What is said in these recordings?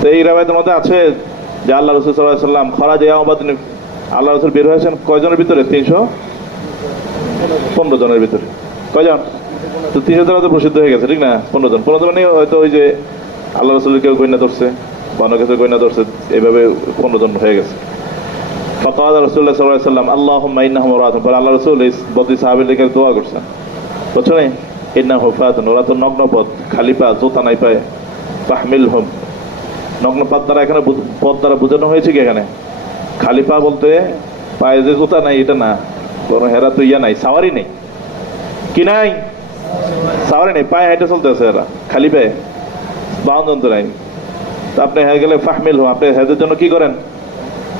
তো এই রাবায়তের মধ্যে আছে যে আল্লাহ রাসূল সাল্লাল্লাহু আলাইহি ওয়াসাল্লাম খরাজ ইয়াউমাদিন, আল্লাহ রাসূল বের হয়েছেন কয়জনের ভিতরে? 315 জনের ভিতরে। কয়জন? তো 300 জন তো প্রসিদ্ধ হয়ে গেছে, ঠিক না? 15 জন মানে হয়তো ওই যে আল্লাহ রাসূলের কেউ গয়না ধরছে, অন্য কিছু গয়না ধরছে, এইভাবে 15 জন হয়ে গেছে। ফাকাল রাসূলুল্লাহ সাল্লাল্লাহু আলাইহি ওয়াসাল্লাম আল্লাহুম্মা ইন্নাহুম রাআতুন, পরে আল্লাহ রাসূল এই বদী সাহাবীদেরকে দোয়া করছেন, বুঝছো না? ইন্নাহুম ফাতুন, ওরা তো নগ্ন পথ, খালি পা, জুতা নাই পায়ে। তাহমিলহুম, নগ্ন পথ দ্বারা এখানে পথ দ্বারা বোঝানো হয়েছে কি এখানে? খালি পা বলতে পায়ে যে জুতা নাই এটা না, কোনো হেরা তো ইয়া নাই, সাওয়ারি নেই, কি নাই? সাওয়ারি নেই, পায়ে হেঁটে চলতেছে এরা, খালি পায়ে, বাহন নাই। তা আপনি হয়ে গেলে ফাহমিল হো, আপনি হেদের জন্য কি করেন?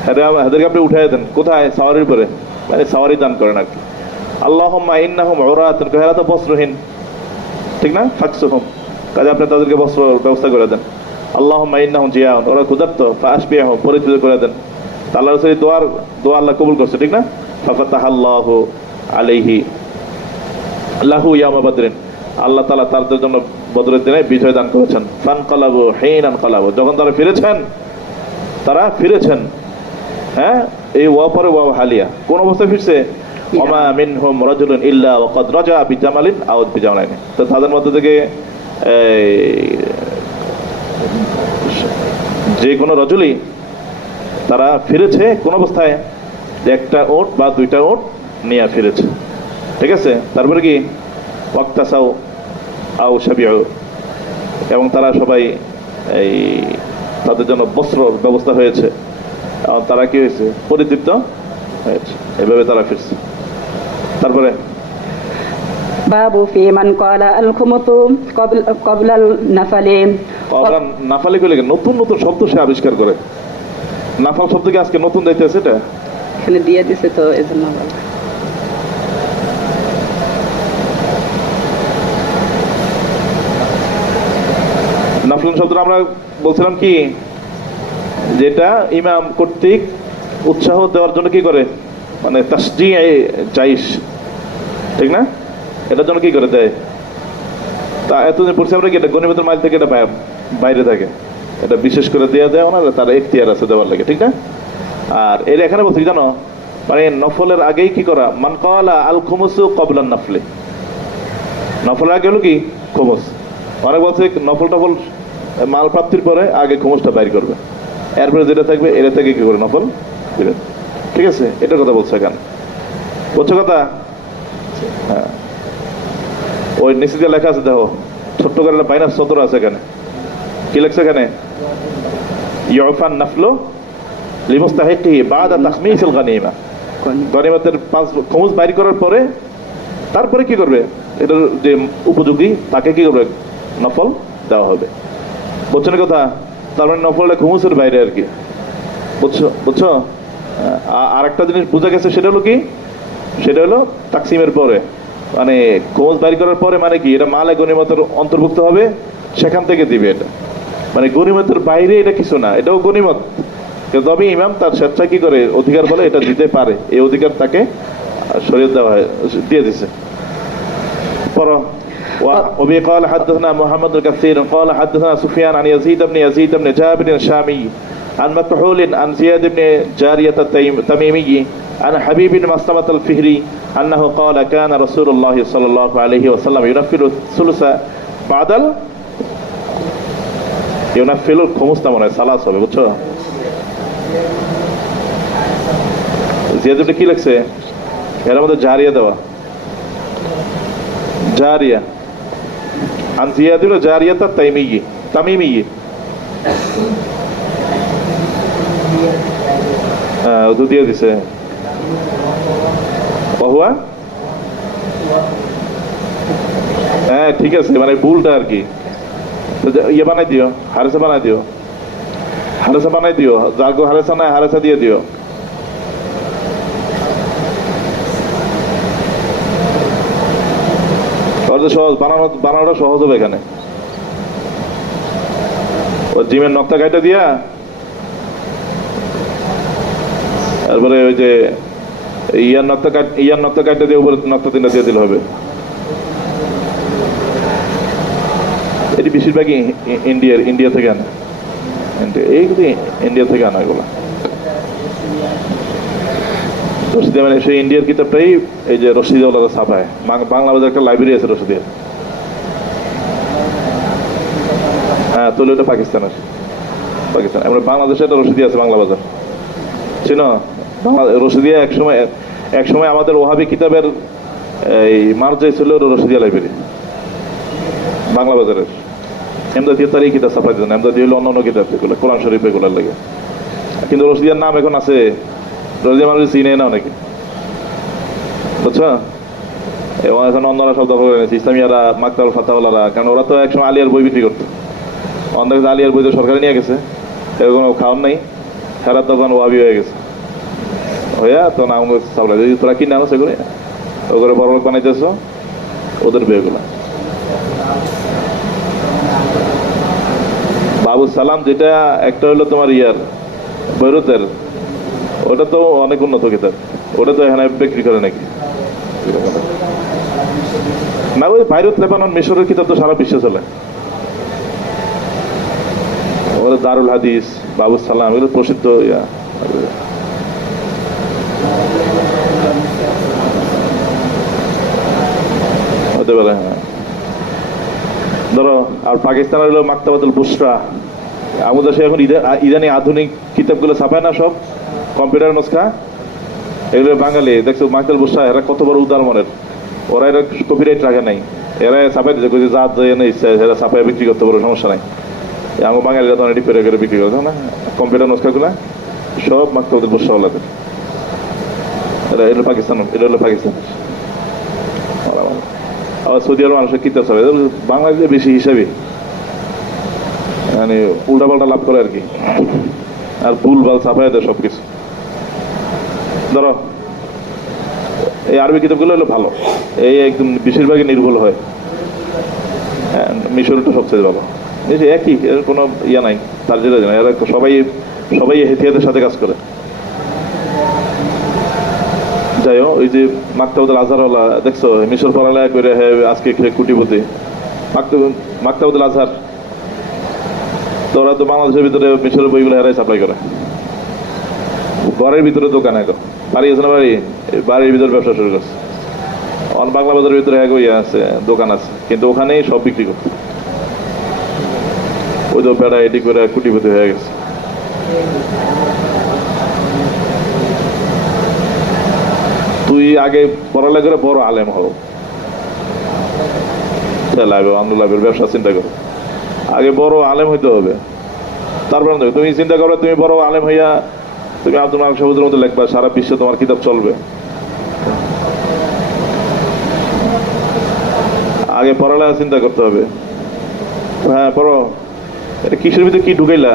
হেদেরকে আপনি উঠাই দেন কোথায়? সাওয়ারির পরে, মানে সাওয়ারি দান করেন আর কি। আল্লাহুম্মা ইন্নাহুম উরাতুন, হেরা তো বস্ত্রহীন, ঠিক না? ফাকসুহুম, কাজে আপনি তাদেরকে বস্ত্র ব্যবস্থা করে দেন। আল্লাহুম্মা ইন্নাহুম জিয়াউন, ওরা ক্ষুধার্ত, ফাআশবিহুম, পরিতৃপ্ত করে দেন। আল্লাহ রাসূল দোয়া আল্লাহ কবুল করছে, ঠিক না? ফাফাতাহাল্লাহু আলাইহি লাহু ইয়াউমা বদরিন, আল্লাহ তাআলা তাদের জন্য বদরের দিনে বিজয় দান করেছেন। ফানকালাবু হিনান কালাবু, যখন তারা ফিরেছেন, হ্যাঁ, এই ওয়া পরে ওয়া হালিয়া, কোন অবস্থায় ফিরছে? ওমা মিনহুম রাজুলুন ইল্লা ওয়া ক্বাদ রাজা বিজামালিন আও বিজামালাইন, তো তাদের মধ্যে থেকে যে কোনো রজুলই তারা ফিরেছে কোন অবস্থায়? একটা ওট বা দুইটা ওট নিয়ে ফিরেছে, ঠিক আছে? তারপরে কি? ওয়াক্তাসাউ আও শাবিউ, এবং তারা সবাই এই তাদের জন্য বস্ত্র ব্যবস্থা হয়েছে, এবং তারা কি হয়েছে? পরিতৃপ্ত হয়েছে, এভাবে তারা ফিরছে। তারপরে বাবু ফি মান ক্বালা আল খুমুতু ক্বাবলা আল নাফালি, নাফালি কইলে নতুন নতুন শব্দ সে আবিষ্কার করে। নাফাল শব্দ কি আজকে নতুন যাইতেছে? এটা এখানে দিয়ে দিছে তো এজন্য বলা। নাফলন শব্দটা আমরা বলছিলাম কি, যেটা ইমাম কর্তৃক উৎসাহ দেওয়ার জন্য কি করে, মানে তাসজিয়ে জাইশ, ঠিক না? এটার জন্য কি করে দেয়? তা এতদিন পড়ছি আমরা কি এটা গনিমতের মাইল থেকে এটা বাইরে থাকে, এটা বিশেষ করে দেওয়া দেয় না, তার এখতিয়ার আছে দেওয়ার লাগে, ঠিক না? আর এর এখানে বলছি জানো, মানে নফলের আগেই কি করা? মান ক্বালা আল খুমুসু ক্বাবলা নাফলি, নফলের আগে হলো কি? খুমুস। অনেক বলছে নফল টফল মাল প্রাপ্তির পরে আগে খুমুসটা বাইর করবে, এরপরে যেটা থাকবে এটা থেকে কি করে নফল দিবে, ঠিক আছে? এটার কথা বলছে এখানে, বলছো কথা? হ্যাঁ, ওই নিচে দিয়ে লেখা আছে দেখো, ছোট্ট করে একটা বাইনাস সতর আছে এখানে, কি লেখছে এখানে? ইউফান নাফলু লিমুস্তাহিকিহি বাদা তাখমিসিল গানিমা, গনিমতের 5 খুমুস বাইর করার পরে তারপরে কি করবে? এটার যে উপযোগী তাকে কি করবে? নফল দেওয়া হবে, বুঝছো না কথা? তার মানে নফলটা খুমুসের বাইরে আর কি, বুঝছো? আর একটা জিনিস বোঝা গেছে, সেটা হলো কি? সেটা হলো তাকসিমের পরে, মানে খুমুস বাইর করার পরে, মানে কি এটা মালে গনিমতের অন্তর্ভুক্ত হবে, সেখান থেকে দিবে। এটা মানে গনিমতের বাইরে এটা কিছু না, এটাও গনিমত, তবে ইমাম তার স্বেচ্ছায় কি করে অধিকার বলে এটা দিতে পারে, এই অধিকার তাকে শরীয়ত দেওয়া হয়, দিয়ে দিছে। পড়ো। وبه قال حدثنا محمد بن كثير قال حدثنا سفيان عن يزيد بن جابر الشامي عن مكحول عن زياد بن جارية التميمي عن حبيب بن مسلمة الفهري أنه قال كان رسول الله صلى الله عليه وسلم ينفل الثلث بعد ينفل الخمس মনে হয় সালাস হবে, বুঝছো? জিয়াদুটা কি লিখছে? এর মধ্যে জারিয়া দেওয়া, জারিয়া আন জিয়াদ ইবনে জারিয়াত তামিমি, হ্যাঁ ও দিয়ে দিছে। ওহুয়া, হ্যাঁ ঠিক আছে, মানে ভুলটা আর কি। ইয়ে বানাই দিও, হারেসা বানাই দিও, যাগো হারেসা নাই হারেসা দিয়ে দিও। সহজ বানানোটা সহজ হবে এখানে। ও জিমের নকটা কাইটা দিয়া তারপরে ওই যে ইয়ার নকটা কাইটা দিয়ে উপরে নকটা 3টা দিয়ে দিলে হবে। এটি বেশিরভাগই ইন্ডিয়া থেকে আনে। এইগুলি ইন্ডিয়া থেকে আনা এগুলো। রশিদিয়া মানে সেই ইন্ডিয়ার কিতাবটাই এই যে রশিদিয়াওয়ালারা ছাপায়। বাংলা বাজার একটা লাইব্রেরি আছে রশিদিয়া। হ্যাঁ, তাহলে ওটা পাকিস্তানের। পাকিস্তান আমরা বাংলাদেশে একটা রশিদিয়া আছে বাংলা বাজার, চিনো? রশিদিয়া একসময় আমাদের ওহাবি কিতাবের এই মার্জে ছিল রশিদিয়া লাইব্রেরি বাংলা বাজারের। এমদাদিয়া তার এই কিতাব ছাপাই দিতেন। এমদাদি হলো অন্য কিতাব, এগুলো কোরআন শরীফ এগুলোর লাগে। কিন্তু রশিদিয়ার নাম এখন আছে, রশিদিয়া মানুষ চিনে না অনেকে, বুঝছো? এবং এখন অন্যরা সব দখল করে নিয়েছে, ইসলামিয়ারা, মাকতাবুল ফাতাওয়ালারা। কারণ ওরা তো একসময় আলিয়ার বই বিক্রি করতো। অন্য আলিয়ার বই তো সরকারে নিয়ে গেছে, এরকম খাওয়ার নাই, ফেরার দোকান ওয়াবি হয়ে গেছে হইয়া। তো নাম সাপ্লাই তোরা কিনে আনো সেগুলো, ওগুলো বড় লোক বানাইতেছ ওদের বইগুলা। বাবু সালাম যেটা একটা হলো তোমার ইয়ার বৈরুতের, ওটা তো অনেক উন্নত কিতাব, ওটা তো এখানে বিক্রি করে নাকি না? ওই বাইরুত, লেবানন, মিশরের কিতাব তো সারা বিশ্বে চলে। ওদের দারুল হাদিস, বাবু সালাম, এগুলো প্রসিদ্ধ ইয়া। হতে পারে, হ্যাঁ। ধরো আর পাকিস্তান হলো মাকতাবাতুল বুসরা। আমাদের দেশে এখন ইদানি আধুনিক কিতাবগুলো ছাপায় না, সব কম্পিউটার নস্কা, এগুলো বাঙালি। দেখছো মাকতাবুল বুসরা, এরা কত বড় উদার মনের। ওরা এরা কপিরাইট রাখে নাই, এরা ছাপাই দিতে জাত ইচ্ছা এরা ছাপাই বিক্রি করতে পারো, সমস্যা নাই। আমার বাঙালিরা তো অনেক করে বিক্রি করতো না কম্পিউটার নস্কাগুলা, সব মাকতাবাতুল বুসরা ওলাদের। এটা হলো পাকিস্তান, এটা হলো পাকিস্তান। আবার সৌদি আরব মানুষের কিতাব ছাপায়, বাংলাদেশে বেশি হিসাবে মানে উল্টাপাল্টা লাভ করে আর কি, আর ভুল ভাল ছাপায় দেয় সবকিছু। ধরো এই আরবি কিতাবগুলো হলো ভালো, এই একদম বেশিরভাগই নির্ভুল হয়। হ্যাঁ, মিশরটা সবচেয়ে ভালো, একই, এর কোনো ইয়া নাই, তার যেটা জানে এরা সবাই এহতিয়াতের সাথে কাজ করে। যাই হোক, ওই যে মাকতাবুল আজহারওয়ালা দেখছো, মিশর পড়ালেখা করে আজকে কুটিপতি। মাকতাবুল আজহার, তোরা তো বাংলাদেশের ভিতরে মিশরের বইগুলো হেরাই সাপ্লাই করে, ঘরের ভিতরে দোকান এখন বাড়ি আছে না, বাড়ির ভিতরে ব্যবসা শুরু করছে। বাংলা বাজারের ভিতরে এক ইয়ে আছে, দোকান আছে, কিন্তু ওখানেই সব বিক্রি করতো। ওই তো বেড়া এটি করে কুটিপতি হয়ে গেছে। তুই আগে পড়ালেখা করে বড় আলেম হও, ব্যবসা চিন্তা করো, আগে বড় আলেম হইতে হবে, তারপরে তুমি চিন্তা করো তুমি বড় আলেম হইয়া তুমি আব্দুল মালিক সাহুদের মতো লিখবা, সারা বিশ্বে তোমার কিতাব চলবে। আগে পড়ালেখা চিন্তা করতে হবে। হ্যাঁ পড়ো, এটা কিসের ভিতরে কি ঢুকাইলা?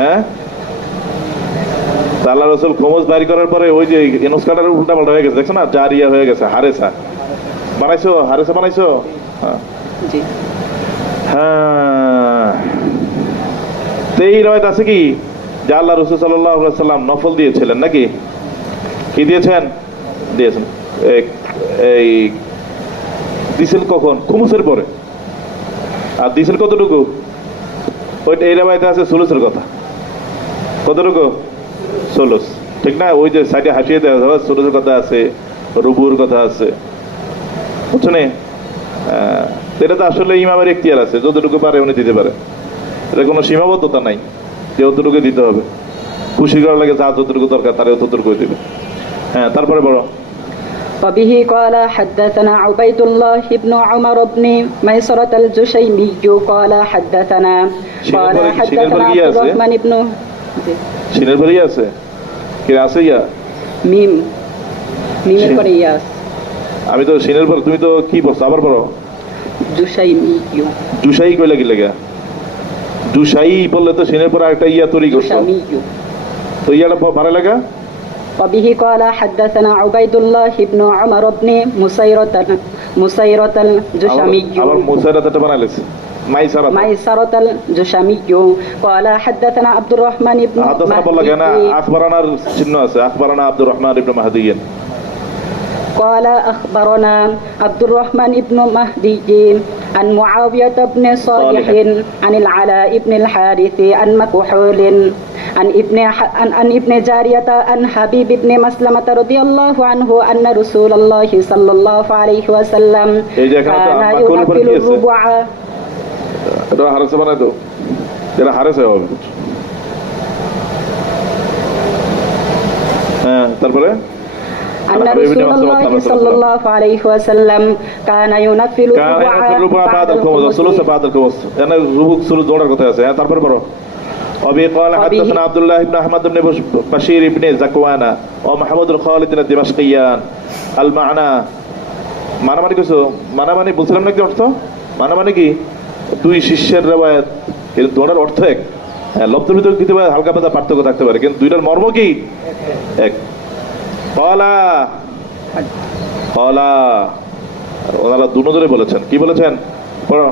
হ্যাঁ, আল্লাহ রসুল খোমজ বাড়ি করার পরে ওই যে ইনস্কাটার উল্টা পাল্টা হয়ে গেছে, দেখছো না, জারিয়া হয়ে গেছে, হারেসা বানাইছো, হারেসা বানাইছো। হ্যাঁ, তো এই রয়েত আছে কি যে আল্লাহ রসুল সাল্লাল্লাহু আলাইহি সাল্লাম নফল দিয়েছিলেন নাকি? কি দিয়েছেন? দিয়েছেন এই দিছেন কখন? খুমুসের পরে। আর দিছেন কতটুকু? ওইটা এই রেবায়তে আছে সুলুসের কথা। কতটুকু? সুলুস, ঠিক না? ওই যে সাইডে হাসিয়ে দেওয়া হবে, সুলুসের কথা আছে, রুবুর কথা আছে, বুঝছো না? এটা তো আসলে ইমামের এখতিয়ার আছে, যতটুকু পারে উনি দিতে পারে, এটা কোনো সীমাবদ্ধতা নাই যে অতটুকু দিতে হবে। খুশি করার লাগে যা যতটুকু দরকার তারা ততটুকু দিবে। হ্যাঁ, তারপরে বড় وبه قال حدثنا عبيد الله بن عمر بن ميسرة الجشيمي قال حدثنا عبد الرحمن بن সিনের পরে আছে কি আছে ইয়া মিমের পরে ইয়াস। আমি তো সিনের পর, তুমি তো কি বলছো আবার বড় জুশাইমি। জুশাই কইলা কি লাগে? জুশাই বললে তো সিনের পর একটা ইয়া তৈরি করছো, তো ইয়াটা ভালো লাগা। وبه قال حدثنا عبيد الله بن عمر بن مسيرة الجشمي আবার মুসাইরাতটা বানাইছে মাইসারাত الجشمي قال حدثنا عبد الرحمن بن حدثنا বলা কেন আখবরানার চিহ্ন আছে, আখবরানা আব্দুর রহমান ইবনে মাহদী। قال أخبرنا عبد الرحمن بن مهدي عن معاوية بن صالح عن العلاء بن الحارث عن مكحول عن ابن جارية عن حبيب بن مسلمة رضي الله عنه أن رسول الله صلى الله عليه وسلم كان ينفل الربع এটা হারেছে বানাই তো, এটা হারেছে হবে। হ্যাঁ, তারপরে أن رسول الله صلى الله عليه وسلم كان ينفل الربع بعد الخمس والثلث بعد الخمس، يعني রুবু সুলুস জোড়ার কথা আছে। হ্যাঁ, তারপরে পড়ো। أبي قال حدثنا عبد الله بن أحمد بن بشير بن زكوان ومحمود الخالد الدمشقيان المعنى মানে কিছু মানে বলছিলাম না কি অর্থ মানে কি দুই শিষ্যের রিওয়ায়াত কিন্তু দুটার অর্থ এক। হ্যাঁ, লফজের ভিতরে কিছু হালকা পাতলা পার্থক্য থাকতে পারে কিন্তু দুইটার মর্ম কি এক। কলা কলা ওনারা দুজনে বলেছেন, কি বলেছেন পড়ো।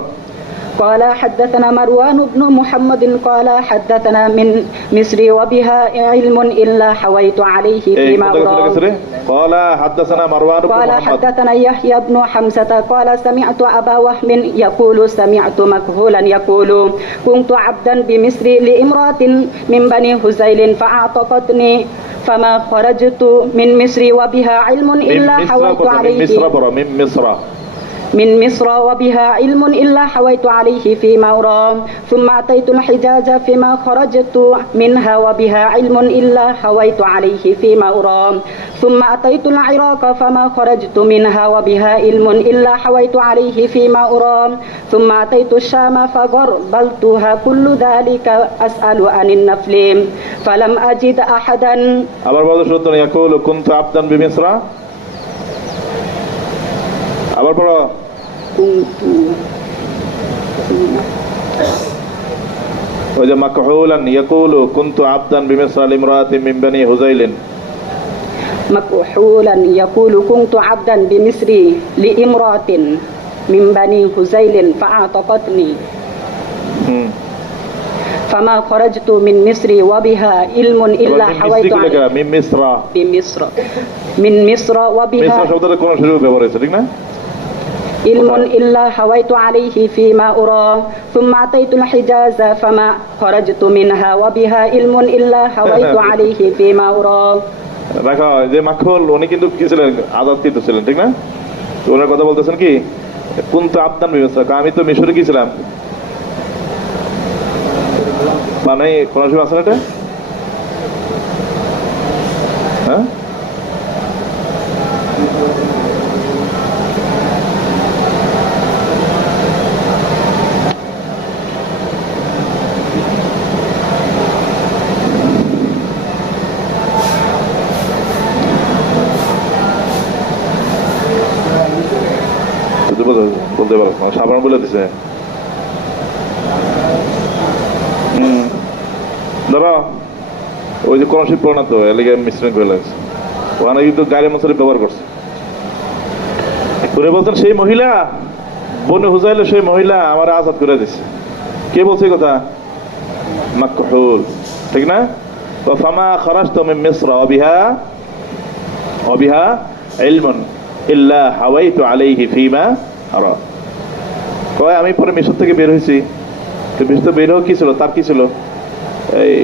قال حدثنا مروان بن محمد قال حدثنا من مصر وبها علم إلا حويت عليه فيما أرى. قال حدثنا مروان بن قال محمد حدثنا يحيى بن حمزة قال سمعت أبا وهم يقول سمعت مكهولا يقول كنت عبدا بمصر لامرأة من بني هزيل فأعتقتني فما خرجت من مصر وبها علم إلا حويت عليه من مصر وبها علم إلا حويت عليه فيما أرى ثم أتيت الحجاز فيما خرجت منها وبها علم إلا حويت عليه فيما أرى ثم أتيت العراق فما خرجت منها وبها علم إلا حويت عليه فيما أرى ثم أتيت الشام فغربلتها كل ذلك أسأل عن النفل فلم أجد أحدا. আবার বলো শুনুন, يقول كنت عبدا بمصر, আবার পড়ো। ওই যে মাকহুলান ইয়াকুলু কুনতু আবদান বিমিসর লিমরাতিন মিন বানি হুযাইলিন, مكحولا يقول كنت عبدا بمصر لامرأة من بني هزيل فأعتقتني فما خرجت من مصر وبها علم إلا حويت عليه من مصر بمصر من مصر وبها মিসর শব্দটা কোন শুরু ব্যবহার হয়েছে ঠিক না? علم إلا حويت عليه فيما أرى ثم أتيت الحجاز فما خرجت منها وبها علم إلا حويت عليه فيما أرى. দেখো যে মাখল উনি কিন্তু কি ছিলেন, আজাদকৃত ছিলেন ঠিক না? তো ওনার কথা বলতেছেন কি কুনতু আবদান বিমিসর, আমি তো মিশরে গিয়েছিলাম, মানে কোন সময় আছে না এটা? হ্যাঁ, বলতে পারো, সাবান বলে দিছে। ধরো ওই যে কোন শিব পড়না তো এলাকা মিশ্রণ করে লাগছে, ওখানে কিন্তু গাড়ি মশারি ব্যবহার করছে। উনি বলছেন সেই মহিলা বনু হুযাইল, সেই মহিলা আমার আজাদ করে দিছে। কে বলছে কথা? মাকহুল, ঠিক না? ফামা খারাজতু মিন মিসর ওয়াবিহা ইলমুন ইল্লা হাওয়াইতু আলাইহি ফিমা আরা। কয় আমি পরে মিশর থেকে বের হয়েছি, তো মিশর বের হওয়া কি ছিল, তার কি ছিল, এই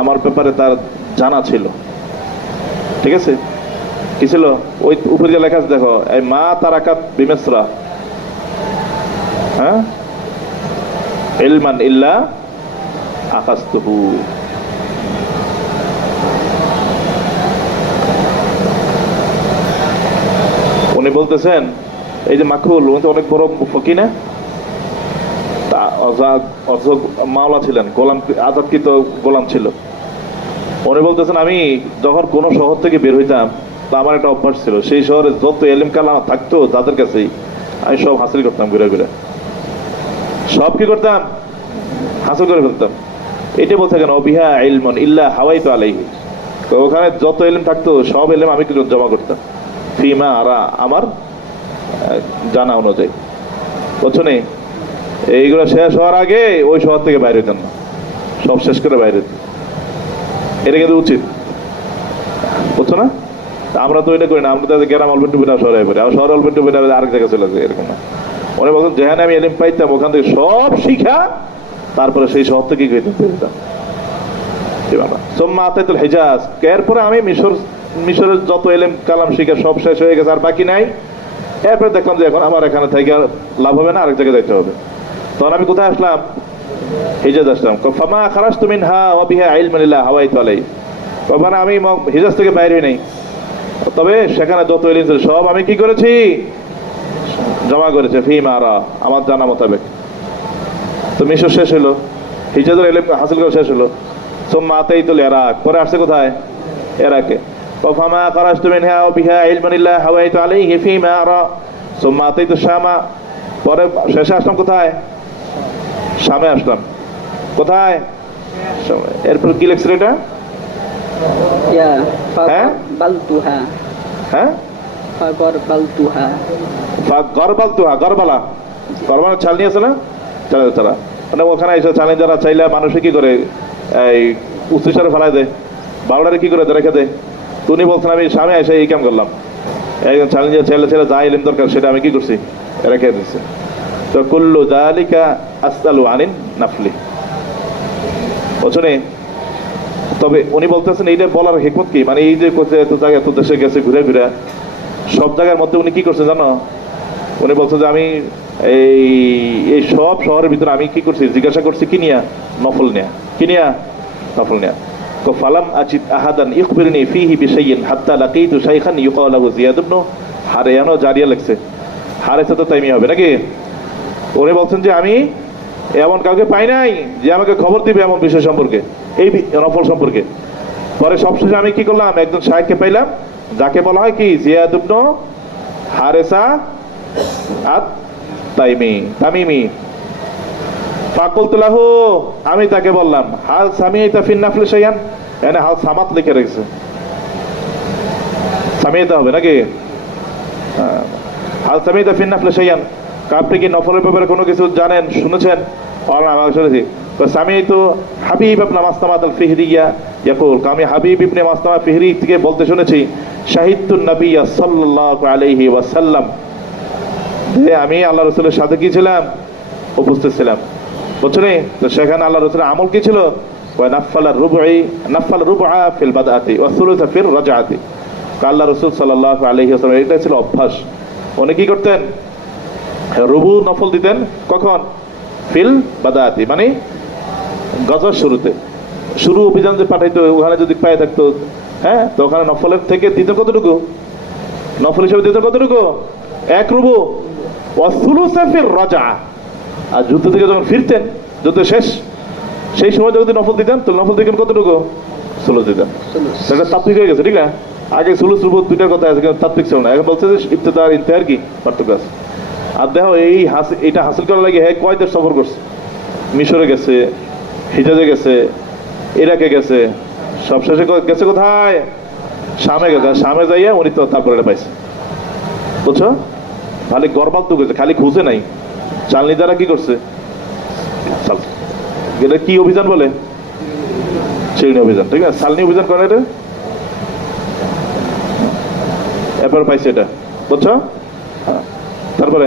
আমার ব্যাপারে তার জানা ছিল, ঠিক আছে? কি ছিল? ওই উপরে যে লেখা আছে দেখো, এই মা তারাকাত বিমিসরা, হ্যাঁ, ইলমান ইল্লা আখাযতুহু। উনি বলতেছেন এই যে মাকহুল উনি তো অনেক বড় ফকি না, মাওলা ছিলেন, গোলাম, আজাদকৃত গোলাম ছিল। উনি বলতেছেন আমি যখন কোন শহর থেকে বের হইতাম তা আমার একটা অভ্যাস ছিল, সেই শহরে যত এলিম কালাম থাকতো তাদের কাছেই আমি সব হাসিল করতাম, ঘুরে ঘুরে সব কি করতাম, হাসিল করে ফেলতাম। এটা বলছে কেন? অবিহা ইলমুন ইল্লা হাওয়াইতু আলাইহি, ওখানে যত এলিম থাকতো সব এলিম আমি কিন্তু জমা করতাম, ফিমা আরা, আমার জানা অনুযায়ী। বুঝছো নি? এইগুলো শেষ হওয়ার আগে ওই শহর থেকে বাইরে হইতেন না, সব শেষ করে বাইরে হইতেন। এটা কিন্তু উচিত, বুঝছো না? আমরা তো এটা করি না, আমরা তো গ্রাম অল্প একটু বিনা শহরে পড়ি, আর শহরে অল্প একটু বিনা আরেক জায়গায় চলে যায়, এরকম না। উনি বলছেন যেখানে আমি এলিম পাইতাম ওখান থেকে সব শিখা তারপরে সেই শহর থেকে কি হইতাম। সোম্মা আতাইতুল হিজাজ, এরপরে আমি মিশরের যত এলিম কালাম শিখা সব শেষ হয়ে গেছে, আর বাকি নাই। এরপরে দেখলাম যে এখন আমার এখানে থেকে লাভ হবে না, আরেক জায়গায় যাইতে হবে। তখন আমি কোথায় আসলাম? হিজাজ আসলাম। ফামা খারাজতু মিনহা ওয়া বিহা ইলমুন ইল্লা হাওয়াইতু আলাইহি, ওখানে আমি হিজাজ থেকে বাইরে হই নাই, তবে সেখানে যত এলিম ছিল সব আমি কি করেছি? জমা করেছে। ফিমা আরা, আমার জানা মোতাবেক। তো মিশর শেষ হলো, হিজাজের এলিম হাসিল করা শেষ হলো। সুম্মা আতাইতুল ইরাক, পরে আসছে কোথায়? ইরাকে। ফামা খারাজতু মিনহা ওয়া বিহা ইলমুন ইল্লা হাওয়াইতু আলাইহি ফিমা আরা সুম্মা আতাইতু শামা, পরে শেষে আসলাম কোথায়? শামে আসলাম। কোথায়? এরপর কি লেখছে এটা? يا হ্যাঁ فقبلتها হ্যাঁ فقبلتها গরবালতুহা, গরবালা, গরবালা চাল নিয়ে আছে না, চাল তারা মানে ওখানে এসে চালিয়ে যারা চাইলে মানুষে কি করে এই উচ্চস্বরে ফেলায় দেয়, বাউলারে কি করে রেখে দেয়। তুমি বলছেন আমি স্বামী এসে এই কাম করলাম, একজন চ্যালেঞ্জ ছেলে ছেলে যা এলিম দরকার সেটা আমি কি করছি? রেখে দিচ্ছি। তো কুল্লু যালিকা আসআলু আনিন নাফলি, বুঝছেন? তবে উনি বলতেছেন এইটা বলার হিকমত কি, মানে এই যে এত জায়গায় এত দেশে গেছে ঘুরে ঘুরে সব জায়গার মধ্যে উনি কি করছে জানো? উনি বলছে যে আমি এই সব শহরের ভিতরে আমি কি করছি? জিজ্ঞাসা করছি কি নিয়া? নফল নিয়া। কি নিয়া? নফল নিয়া। ফালাম আজিদ আহাদান ইখবিরনি ফিহি বিশাইইন হাত্তা লাকিতু শাইখান ইউকাল লাহু জিয়াদ ইবনে হারিয়ানা, জারিয়া লেখছে, হারেসা তো তাইমি হবে নাকি? উনি বলছেন যে আমি এমন কাউকে পাই নাই যে আমাকে খবর দিবে এমন বিষয় সম্পর্কে, এই নফল সম্পর্কে। পরে সবশেষে আমি কি করলাম? একজন শাইখকে পাইলাম যাকে বলা হয় কি? জিয়াদ ইবনে হারেসা আত তাইমি, তামিমি। ফাকুলতু লাহু, আমি তাকে বললাম, হাল সামিআতা ফিন নাফলি শাইআন, এখানে হাল সামাত লিখে রেখেছে, সামিআতা হবে নাকি? হাল সামিআতা ফিন নাফলি শাইআন, আপনি কি নফলের ব্যাপারে কোনো কিছু জানেন, শুনেছেন? আমি শুনেছি। সামিআতু হাবিব ইবনে মাসলামা আল ফিহরিয়া ইয়াকুল, আমি হাবিব ইবনে মাসলামা ফিহরি থেকে বলতে শুনেছি, শাহিদতুন নবী সাল্লাল্লাহু আলাইহি ওয়াসাল্লাম, যে আমি আল্লাহ রাসূলের সাথে কি ছিলাম? উপস্থিত ছিলাম, বুঝছেন? তো সেখানে আল্লাহ রাসূলের আমল কি ছিল? ওয়া নাফাল রুবআ ফিল বাদাতি ওয়া সুলুসা ফির রাজআতি। আল্লাহ রাসূল সাল্লাল্লাহু আলাইহি ওয়াসাল্লাম এটা ছিল অভ্যাস। উনি কি করতেন? রুবু নফল দিতেন কখন? ফিল বাদাতি, মানে গজর শুরুতে, শুরু অভিযান যে পাঠাইতো ওখানে যদি পায়ে থাকতো, হ্যাঁ, তো ওখানে নফলের থেকে দিতেন কতটুকু? নফল হিসেবে দিতেন কতটুকু? 1 রুবু। ওয়া সুলুসা ফির রাজআ, আর যুদ্ধ থেকে যখন ফিরতেন, যুদ্ধ শেষ, সেই সময় যদি নফল দিতেন তো নফল দিতেন কতটুকু? সুলুস দিতেন। সেটা তাত্ত্বিক হয়ে গেছে, ঠিক না? আগে সুলুস রুবু দুইটার কথা আছে, কিন্তু তাত্ত্বিক ছিল না। এখন বলছে যে ইবতিদা আর ইনতিহার কি পার্থক্য আছে। আর দেখো এটা হাসিল করার লাগে হ্যাঁ কয় দেশ সফর করছে? মিশরে গেছে, হিজাজে গেছে, ইরাকে গেছে, সব শেষে গেছে কোথায়? শামে গেছে। শামে যাইয়া উনি তো তারপরে এটা পাইছে, বুঝছো? খালি গরবাল তো গেছে, খালি খুঁজে নাই। চালনি দ্বারা কি করছে? এটা কি অভিযান বলে? চিরুনি অভিযান, ঠিক আছে? সালনি অভিযান করে এটা, এরপর পাইছে এটা, বুঝছো? তারপরে